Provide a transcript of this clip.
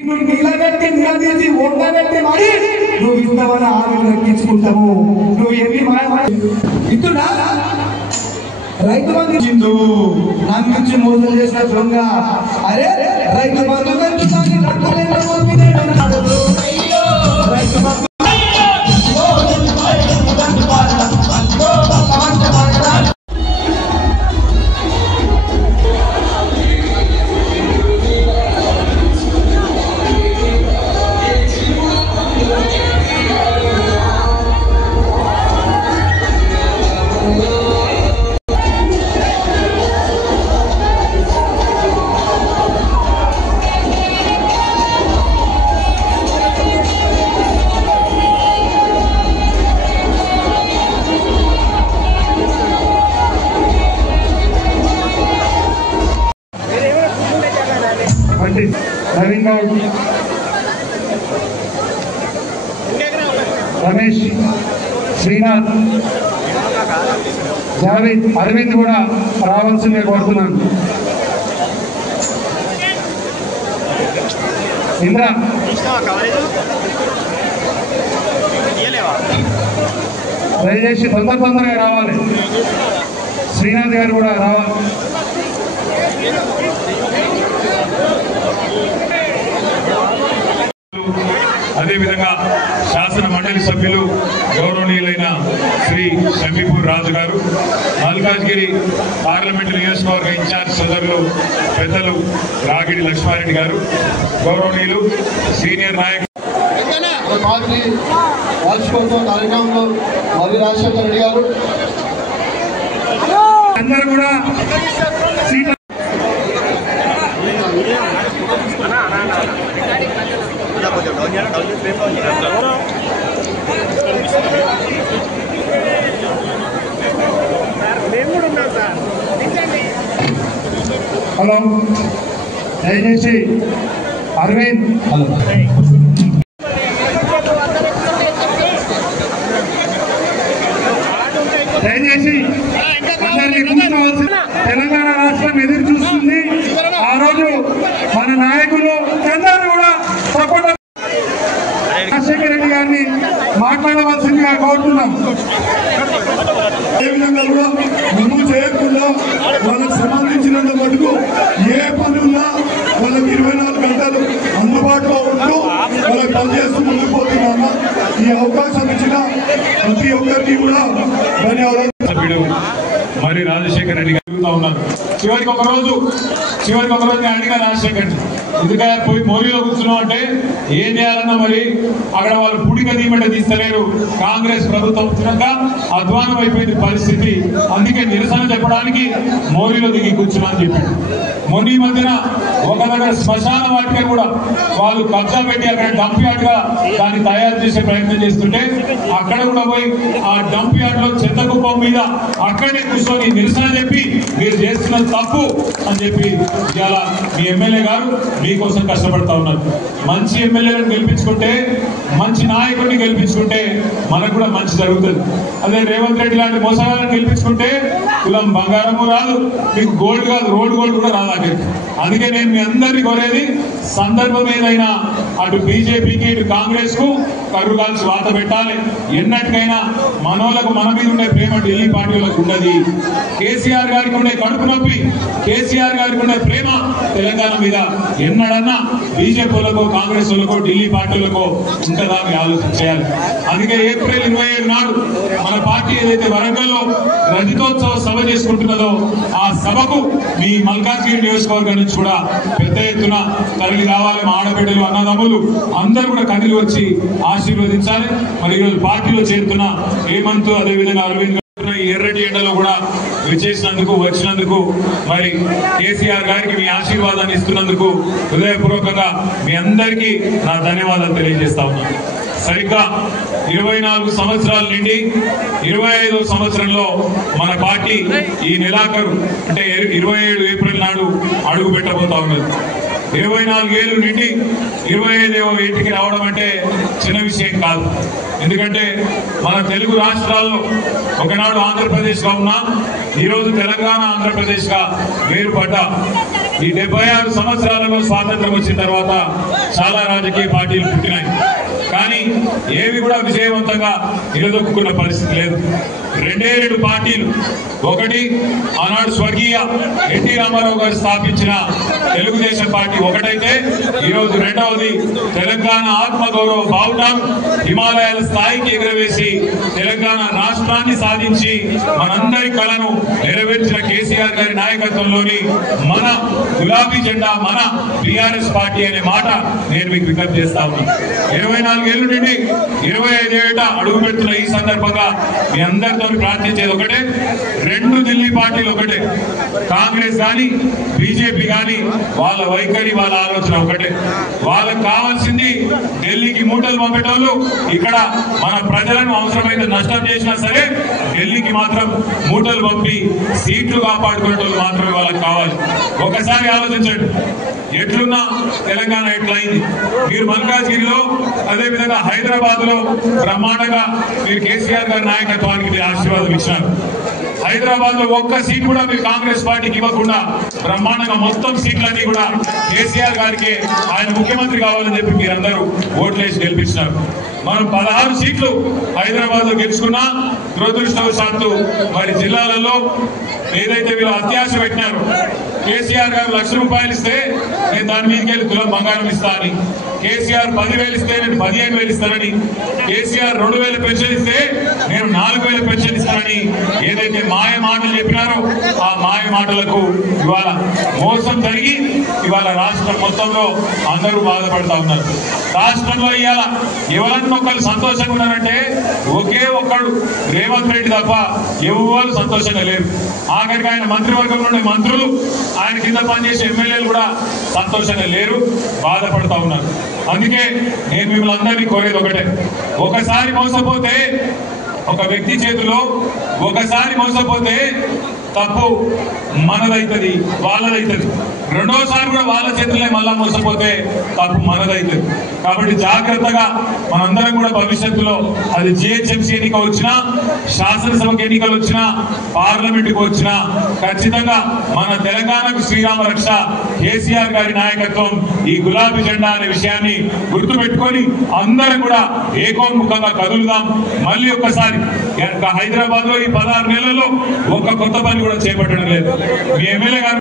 నీలబెట్టి నిలదీసి ఒంగబెట్టి మరి నువ్వు ఇస్తావని ఆమెను దక్కించుకుంటావు. నువ్వు ఎన్ని ఇస్తున్నా రైతు బంధు నాకు ఇచ్చి మోసం చేసిన దొంగ. అరే రైతు బంధు రైతు బంధు నవీన్ గౌడ్, రమేష్, శ్రీనాథ్, జావేద్, అరవింద్ కూడా రావాల్సిందే కోరుతున్నాను. ఇంద్ర దయచేసి తొందరగా రావాలి. శ్రీనాథ్ గారు కూడా రావాలి. అదేవిధంగా శాసన మండలి సభ్యులు గౌరవనీయులైన శ్రీ షమీపూర్ రాజు గారు, మల్కాజ్గిరి పార్లమెంటు నియోజకవర్గ ఇన్ఛార్జ్ సోదరులు పెద్దలు రాగిడి లక్ష్మారెడ్డి గారు, గౌరవనీయులు సీనియర్ నాయకులు పార్టీ వార్షికోత్సవ కార్యక్రమంలో మర్రి రాజశేఖర రెడ్డి గారు అందరూ కూడా హలో దయచేసి అరవింద్ హలో దయచేసి అందరినీ కూర్చోవలసిన తెలంగాణ రాష్ట్రం ఎదురు చూస్తుంది. ఆ రోజు మన నాయకులు అందరూ కూడా సపోర్ట్ రాజశేఖర రెడ్డి గారిని మాట్లాడవలసిందిగా కోరుతున్నాం. ఏ విధంగా కూడా ముందు చేయకుండా వాళ్ళకు సంబంధించినంత మటుకు ఏ పని ఉన్నా వాళ్ళకి 24 గంటలు అందుబాటులో ఉంటూ వాళ్ళకి పనిచేస్తూ ముందుకు పోతున్నామా. ఈ అవకాశం ఇచ్చిన ప్రతి ఒక్కరికి కూడా ధన్యవాదాలు. సభ్యుడు మరి రాజశేఖర రెడ్డి గారు ఉన్నారు. చివరికి ఒక రోజు నేను అడిగా రాజశేఖర్ ఎందుకంటే పోయి మోరీలో కూర్చున్నాం అంటే ఏం చేయాలన్నా మరి అక్కడ వాళ్ళు పుడిక దీమంటే తీస్తలేరు. కాంగ్రెస్ ప్రభుత్వం వచ్చినాక అధ్వానం అయిపోయింది పరిస్థితి. అందుకే నిరసన చెప్పడానికి మోరీలో దిగి కూర్చున్నా అని చెప్పాడు. మొన్న మధ్యన ఒక దగ్గర శ్మశాన వాటిక కూడా వాళ్ళు కబ్జా పెట్టి అక్కడ డంప్ యార్డ్ గా దాన్ని తయారు చేసే ప్రయత్నం చేస్తుంటే అక్కడ కూడా పోయి ఆ డంప్ యార్డ్ లో చెత్త కుప్పం మీద అక్కడే కూర్చొని నిరసన చెప్పి మీరు చేస్తున్న తప్పు అని చెప్పి ఇవాళ మీ ఎమ్మెల్యే గారు మీకోసం కష్టపడతా ఉన్నారు. మంచి ఎమ్మెల్యేలను గెలిపించుకుంటే, మంచి నాయకుడిని గెలిపించుకుంటే మనకు కూడా మంచి జరుగుతుంది. అదే రేవంత్ రెడ్డి లాంటి మోసగాళ్ళని గెలిపించుకుంటే కులం బంగారము రాదు, మీకు గోల్డ్ కాదు రోడ్ గోల్డ్ కూడా రాదు. అందుకే నేను మీ అందరినీ కోరేది సందర్భం ఏదైనా అటు బీజేపీకి ఇటు కాంగ్రెస్ కు కర్రు కాల్చి వాత పెట్టాలి. ఎన్నటికైనా మనోళ్ళకు మన మీద ఉండే ప్రేమ ఢిల్లీ పార్టీలకు ఉన్నది. కేసీఆర్ గారికి ఉండే కడుపు నొప్పి, కేసీఆర్ గారికి ఉండే ప్రేమ తెలంగాణ మీద ఎన్నడన్నా బీజేపీ వాళ్ళకో కాంగ్రెస్ వాళ్ళకో ఢిల్లీ పార్టీలకో ఉంటుందా అని ఆలోచించాలి. అందుకే ఏప్రిల్ 27 నాడు మన పార్టీ ఏదైతే వరంగల్లో రజతోత్సవ సభ చేసుకుంటున్నదో ఆ సభకు మీ మల్కాజ్గిరి నియోజకవర్గం నుంచి కూడా పెద్ద ఎత్తున తరలి రావాలి. మా ఆడబిడ్డలు అన్నదమ్ములు అందరూ కూడా కదిలి వచ్చి ఆశీర్వదించాలి. మరి ఈరోజు పార్టీలో చేరుతున్న హేమంత్ అదేవిధంగా అరవింద్ ఎర్రటి ఎండలో కూడా వచ్చినందుకు మరి కేసీఆర్ గారికి మీ ఆశీర్వాదాన్ని ఇస్తున్నందుకు హృదయపూర్వకంగా మీ అందరికీ నా ధన్యవాదాలు తెలియజేస్తా ఉన్నాను. సరిగ్గా 24 సంవత్సరాల నుండి 25వ సంవత్సరంలో మన పార్టీ ఈ నెలాఖరు అంటే 27 ఏప్రిల్ నాడు అడుగు పెట్టబోతా ఉన్నది. 24 ఏళ్ళు నుండి 25వ ఏటికి రావడం అంటే చిన్న విషయం కాదు. ఎందుకంటే మన తెలుగు రాష్ట్రాల్లో ఒకనాడు ఆంధ్రప్రదేశ్ గా ఉన్నా ఈరోజు తెలంగాణ ఆంధ్రప్రదేశ్ గా వేరుపడ్డా. ఈ 76 సంవత్సరాలలో స్వాతంత్రం వచ్చిన తర్వాత చాలా రాజకీయ పార్టీలు పుట్టినాయి, కానీ ఏవి కూడా విజయవంతంగా నిలదొక్కున్న పరిస్థితి లేదు. రెండే 2 పార్టీలు, ఒకటి ఆనాడు స్వర్గీయ ఎన్టీ రామారావు గారు స్థాపించిన తెలుగుదేశం పార్టీ ఒకటైతే, ఈరోజు రెండవది తెలంగాణ ఆత్మగౌరవ బావుటం హిమాలయాల స్థాయికి ఎగురవేసి తెలంగాణ రాష్ట్రాన్ని సాధించి మనందరి కళను నెరవేర్చిన కేసీఆర్ గారి నాయకత్వంలోని మన గులాబీ జెండా మన టీఆర్ఎస్ పార్టీ అనే మాట నేను మీకు విజ్ఞప్తి చేస్తా ఉన్నాను. 24 ఏళ్ల నుండి 25 ఏట అడుగు పెడుతున్న ఈ సందర్భంగా మీ అందరితో ప్రార్థించేది ఒకటే, 2 ఢిల్లీ పార్టీలు ఒకటే. కాంగ్రెస్ కానీ బీజేపీ కానీ వాళ్ళ వైఖరి వాళ్ళ ఆలోచన ఒకటే. వాళ్ళకి కావాల్సింది ఢిల్లీకి మూటలు పంపేటోళ్ళు ఇక్కడ మన ప్రజలను అవసరమైన నష్టం చేసినా సరే ఢిల్లీకి మాత్రం మూటలు పంపి సీట్లు కాపాడుకునేటోళ్ళు మాత్రమే వాళ్ళకి కావాలి. ఒకసారి ఆలోచించండి, ఎట్లున్నా తెలంగాణ ఎట్లయింది. మీరు మల్కాజ్గిరిలో అదేవిధంగా హైదరాబాద్ లో బ్రహ్మాండంగా మీరు కేసీఆర్ గారి నాయకత్వానికి ఆశీర్వాదం ఇచ్చారు. హైదరాబాద్ లో ఒక్క సీట్ కూడా మీరు కాంగ్రెస్ పార్టీకి ఇవ్వకుండా బ్రహ్మాండంగా మొత్తం సీట్లన్నీ కూడా కేసీఆర్ గారికి ఆయన ముఖ్యమంత్రి కావాలని చెప్పి మీరందరూ ఓట్లేసి గెలిపించినారు. మనం 16 సీట్లు హైదరాబాద్ లో గెలుచుకున్నా దురదృష్టవశాత్తు మరి జిల్లాలలో ఏదైతే వీళ్ళు అత్యాశ పెట్టినారు, కేసీఆర్ గారు ₹1,00,000 ఇస్తే నేను దాని మీదకి వెళ్ళి తులం బంగారం ఇస్తా అని, కేసీఆర్ 10,000 ఇస్తే నేను 15,000 ఇస్తానని, కేసీఆర్ 2,000 పెన్షన్ ఇస్తే నేను 4,000 పెన్షన్ ఇస్తానని ఏదైతే మాయ మాటలు చెప్పినారో ఆ మాయ మాటలకు ఇవాళ మోసం జరిగి ఇవాళ రాష్ట్రం మొత్తంలో అందరూ బాధపడతా ఉన్నారు. రాష్ట్రంలో ఇవాళ ఎవరన్నా ఒకళ్ళు సంతోషంగా ఉన్నారంటే ఒకే ఒక్కడు రేవంత్ రెడ్డి తప్ప ఎవరు సంతోషంగా లేరు. ఆఖరికి ఆయన మంత్రివర్గంలో ఉండే మంత్రులు, ఆయన కింద పనిచేసే ఎమ్మెల్యేలు కూడా సంతోషంగా లేరు, బాధపడతా ఉన్నారు. అందుకే నేను మిమ్మల్ని అందరినీ కోరేది ఒకటే, ఒకసారి మోసపోతే ఒక వ్యక్తి చేతిలో ఒకసారి మోసపోతే తప్పు మనదైతుంది, వాళ్ళదైతుంది. రెండోసారి కూడా వాళ్ళ చేతులే మళ్ళా మోసపోతే తప్పు మనదైతుంది. కాబట్టి జాగ్రత్తగా మనందరం కూడా భవిష్యత్తులో అది జిహెచ్ఎంసీ ఎన్నిక వచ్చినా, శాసనసభకు ఎన్నికలు వచ్చినా, పార్లమెంటుకు వచ్చినా ఖచ్చితంగా మన తెలంగాణకు శ్రీరామ రక్ష కేసీఆర్ గారి నాయకత్వం, ఈ గులాబీ జెండా అనే విషయాన్ని గుర్తుపెట్టుకొని అందరం కూడా ఏకోన్ముఖంగా కదులుదాం. మళ్ళీ ఒక్కసారి హైదరాబాద్ లో ఈ 16 నెలల్లో ఒక్క కొత్త పని కూడా చేపట్టడం లేదు. మీ ఎమ్మెల్యే గారు